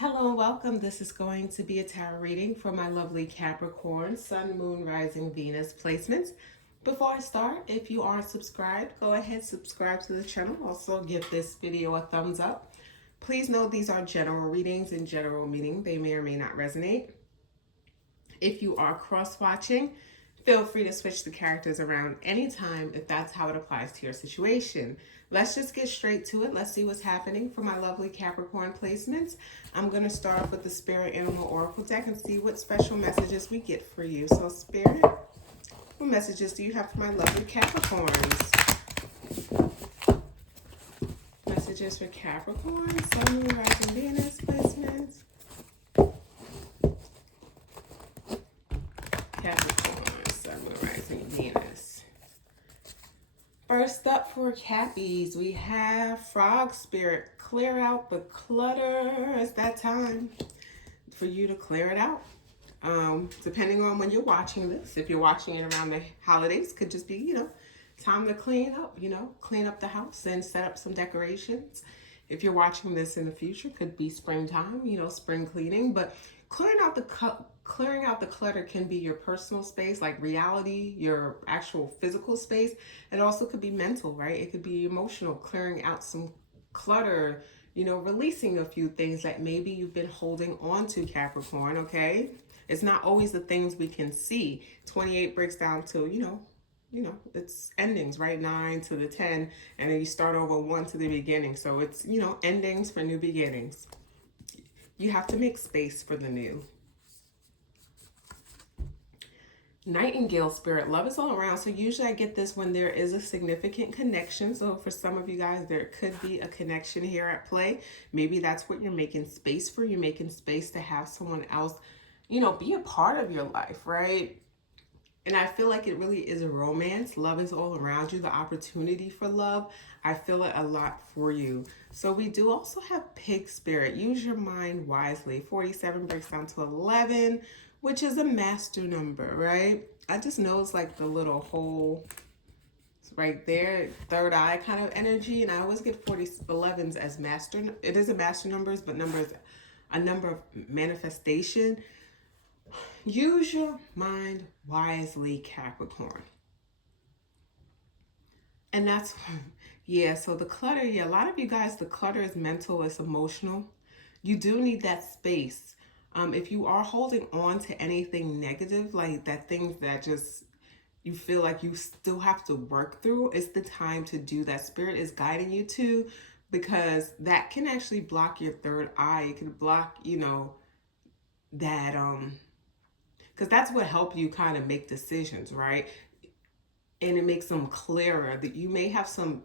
Hello and welcome. This is going to be a tarot reading for my lovely Capricorn Sun, Moon, Rising, Venus placements. Before I start, if you aren't subscribed, go ahead, subscribe to the channel. Also, give this video a thumbs up. Please note these are general readings and general meaning. They may or may not resonate. If you are cross-watching, feel free to switch the characters around anytime if that's how it applies to your situation. Let's just get straight to it. Let's see what's happening for my lovely Capricorn placements. I'm going to start off with the Spirit Animal Oracle deck and see what special messages we get for you. So, Spirit, what messages do you have for my lovely Capricorns? Messages for Capricorn, Sun, Moon, Rising, Venus placements. Capricorn, Sun, Moon, Rising, Venus. First up for Cappies, we have Frog Spirit. Clear out the clutter. It's that time for you to clear it out. Depending on when you're watching this, if you're watching it around the holidays, could just be, time to clean up, clean up the house and set up some decorations. If you're watching this in the future, could be springtime, spring cleaning, but clearing out the clutter can be your personal space, like reality, your actual physical space. It also could be mental, right? It could be emotional, clearing out some clutter, releasing a few things that maybe you've been holding on to, Capricorn, okay? It's not always the things we can see. 28 breaks down to, it's endings, right? 9 to the 10, and then you start over 1 to the beginning. So it's, endings for new beginnings. You have to make space for the new. Nightingale Spirit, love is all around. So usually I get this when there is a significant connection. So for some of you guys, there could be a connection here at play. Maybe that's what you're making space for. You're making space to have someone else, be a part of your life, right? And I feel like it really is a romance. Love is all around you. The opportunity for love, I feel it a lot for you. So we do also have Pig Spirit. Use your mind wisely. 47 breaks down to 11, which is a master number, right? I just know it's like the little hole right there, third eye kind of energy. And I always get 11s as master. It is a master numbers, but numbers, a number of manifestation. Use your mind wisely, Capricorn. And that's, yeah, so the clutter, a lot of you guys, the clutter is mental, it's emotional. You do need that space. If you are holding on to anything negative, like that things that just you feel like you still have to work through, it's the time to do that. Spirit is guiding you to, because that can actually block your third eye. It can block, that because that's what helps you kind of make decisions, right? And it makes them clearer. That you may have some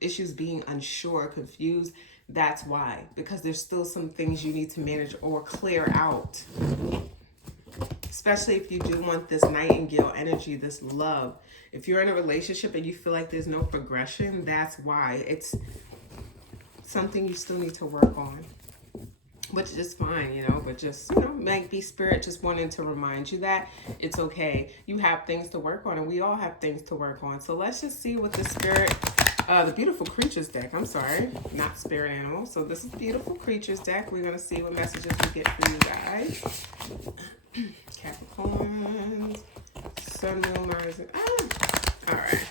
issues being unsure, confused. That's why, because there's still some things you need to manage or clear out, especially if you do want this nightingale energy, this love. If you're in a relationship and you feel like there's no progression, that's why. It's something you still need to work on, which is fine, but just, might be Spirit just wanting to remind you that it's okay. You have things to work on, and we all have things to work on. So let's just see what the Spirit, the Beautiful Creatures deck, I'm sorry, not Spirit Animal. So this is Beautiful Creatures deck. We're going to see what messages we get for you guys. Capricorns, Sun, Moon, Rising. All right.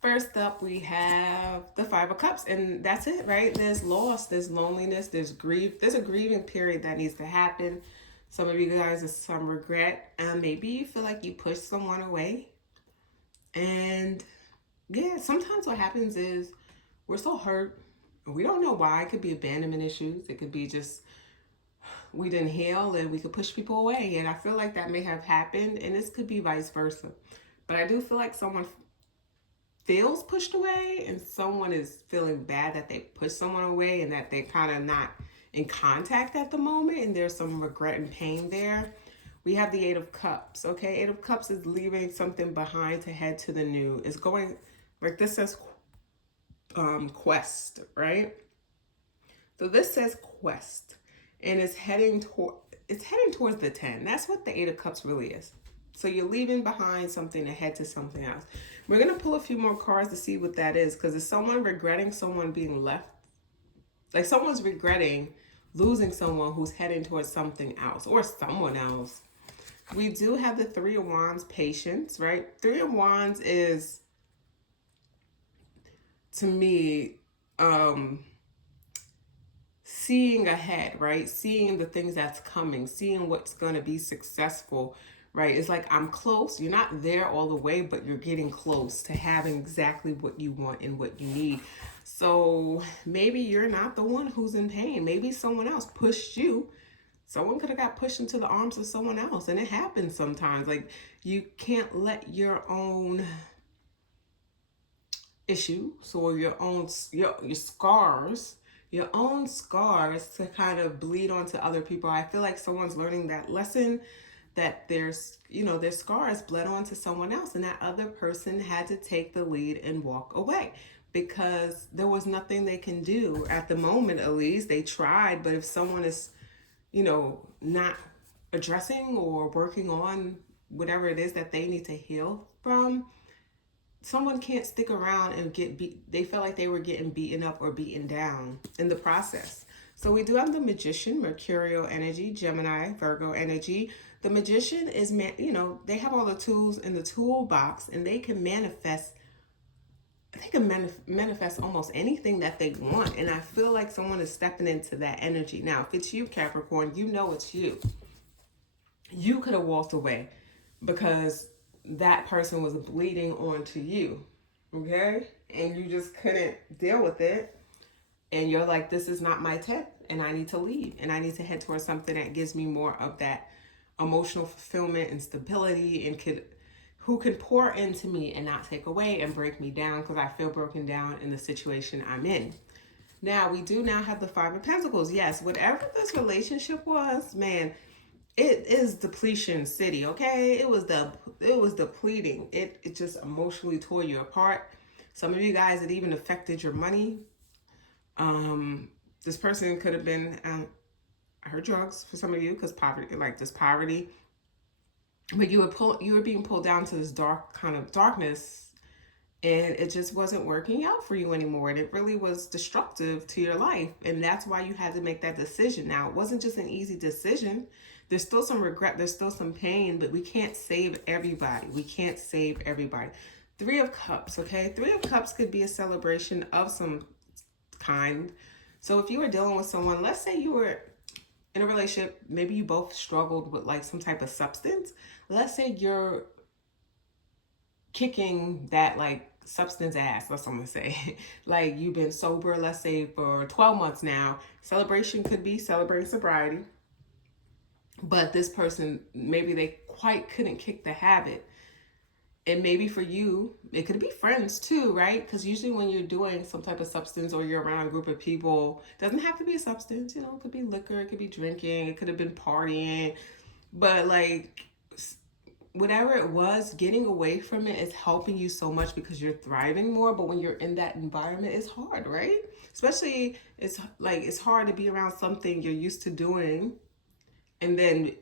First up, we have the Five of Cups, and that's it, right? There's loss, there's loneliness, there's grief. There's a grieving period that needs to happen. Some of you guys have some regret. Maybe you feel like you pushed someone away. And yeah, sometimes what happens is we're so hurt. We don't know why. It could be abandonment issues. It could be just we didn't heal and we could push people away. And I feel like that may have happened, and this could be vice versa. But I do feel like someone feels pushed away and someone is feeling bad that they pushed someone away and that they're kind of not in contact at the moment, and there's some regret and pain there. We have the Eight of Cups, okay? Eight of Cups is leaving something behind to head to the new. It's going, like this says quest, right? So this says quest, and it's heading towards the 10. That's what the Eight of Cups really is. So you're leaving behind something to head to something else. We're going to pull a few more cards to see what that is, because is someone regretting someone being left Like someone's regretting losing someone who's heading towards something else or someone else. We do have the Three of Wands, patience, right? Three of Wands is, to me, seeing ahead, right? Seeing the things that's coming, seeing what's going to be successful, right? It's like I'm close. You're not there all the way, but you're getting close to having exactly what you want and what you need. So maybe you're not the one who's in pain. Maybe someone else pushed you. Someone could have got pushed into the arms of someone else. And it happens sometimes. Like you can't let your own issues or your scars, your own scars to kind of bleed onto other people. I feel like someone's learning that lesson, that their scars bled onto someone else, and that other person had to take the lead and walk away because there was nothing they can do at the moment. At least they tried, but if someone is not addressing or working on whatever it is that they need to heal from, someone can't stick around and get beat. They felt like they were getting beaten up or beaten down in the process. So we do have the Magician, Mercurial energy, Gemini, Virgo energy. The Magician is, they have all the tools in the toolbox, and they can manifest. They can manifest almost anything that they want. And I feel like someone is stepping into that energy. Now, if it's you, Capricorn, you know it's you. You could have walked away because that person was bleeding onto you, okay? And you just couldn't deal with it. And you're like, this is not my type, and I need to leave. And I need to head towards something that gives me more of that emotional fulfillment and stability, and who can pour into me and not take away and break me down because I feel broken down in the situation I'm in. Now, we do now have the Five of Pentacles. Yes, whatever this relationship was, man, it is depletion city, okay? It was depleting. It just emotionally tore you apart. Some of you guys, it even affected your money. This person could have been, I heard drugs for some of you, because poverty, like this poverty. But you were being pulled down to this dark kind of darkness, and it just wasn't working out for you anymore. And it really was destructive to your life. And that's why you had to make that decision. Now, it wasn't just an easy decision. There's still some regret. There's still some pain, but we can't save everybody. We can't save everybody. Three of Cups, okay? Three of Cups could be a celebration of some kind. So if you were dealing with someone, let's say you were in a relationship, maybe you both struggled with like some type of substance. Let's say you're kicking that like substance ass, that's what I'm gonna say. Like you've been sober, let's say for 12 months now. Celebration could be celebrating sobriety. But this person, maybe they quite couldn't kick the habit. And maybe for you, it could be friends too, right? Because usually when you're doing some type of substance or you're around a group of people, it doesn't have to be a substance, it could be liquor, it could be drinking, it could have been partying. But like, whatever it was, getting away from it is helping you so much because you're thriving more. But when you're in that environment, it's hard, right? Especially, it's hard to be around something you're used to doing and then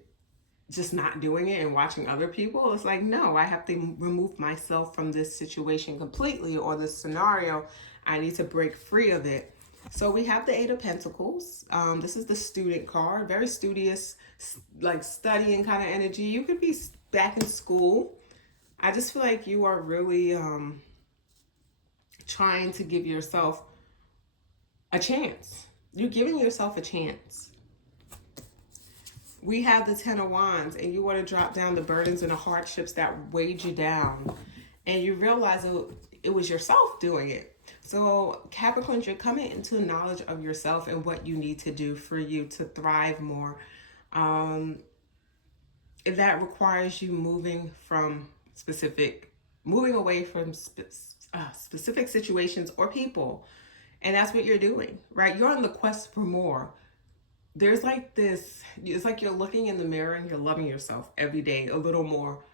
just not doing it and watching other people. It's like, no, I have to remove myself from this situation completely, or this scenario. I need to break free of it. So we have the Eight of Pentacles. This is the student card, very studious, like studying kind of energy. You could be back in school. I just feel like you are really trying to give yourself a chance. You're giving yourself a chance. We have the Ten of Wands, and you want to drop down the burdens and the hardships that weighed you down. And you realize it was yourself doing it. So Capricorns, you're coming into knowledge of yourself and what you need to do for you to thrive more. And that requires you moving away from specific situations or people. And that's what you're doing, right? You're on the quest for more. There's like this, it's like you're looking in the mirror and you're loving yourself every day a little more.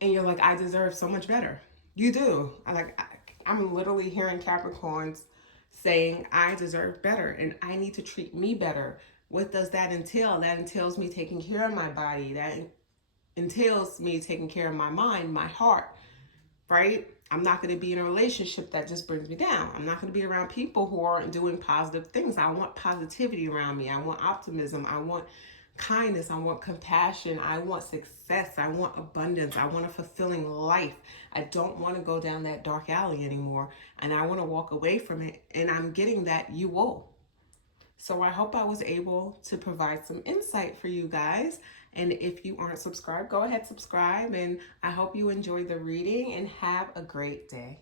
And you're like, I deserve so much better. You do. I'm literally hearing Capricorns saying, I deserve better and I need to treat me better. What does that entail? That entails me taking care of my body. That entails me taking care of my mind, my heart, right? I'm not going to be in a relationship that just brings me down. I'm not going to be around people who aren't doing positive things. I want positivity around me. I want optimism. I want kindness. I want compassion. I want success. I want abundance. I want a fulfilling life. I don't want to go down that dark alley anymore. And I want to walk away from it. And I'm getting that you will. So I hope I was able to provide some insight for you guys. And if you aren't subscribed, go ahead, subscribe. And I hope you enjoy the reading and have a great day.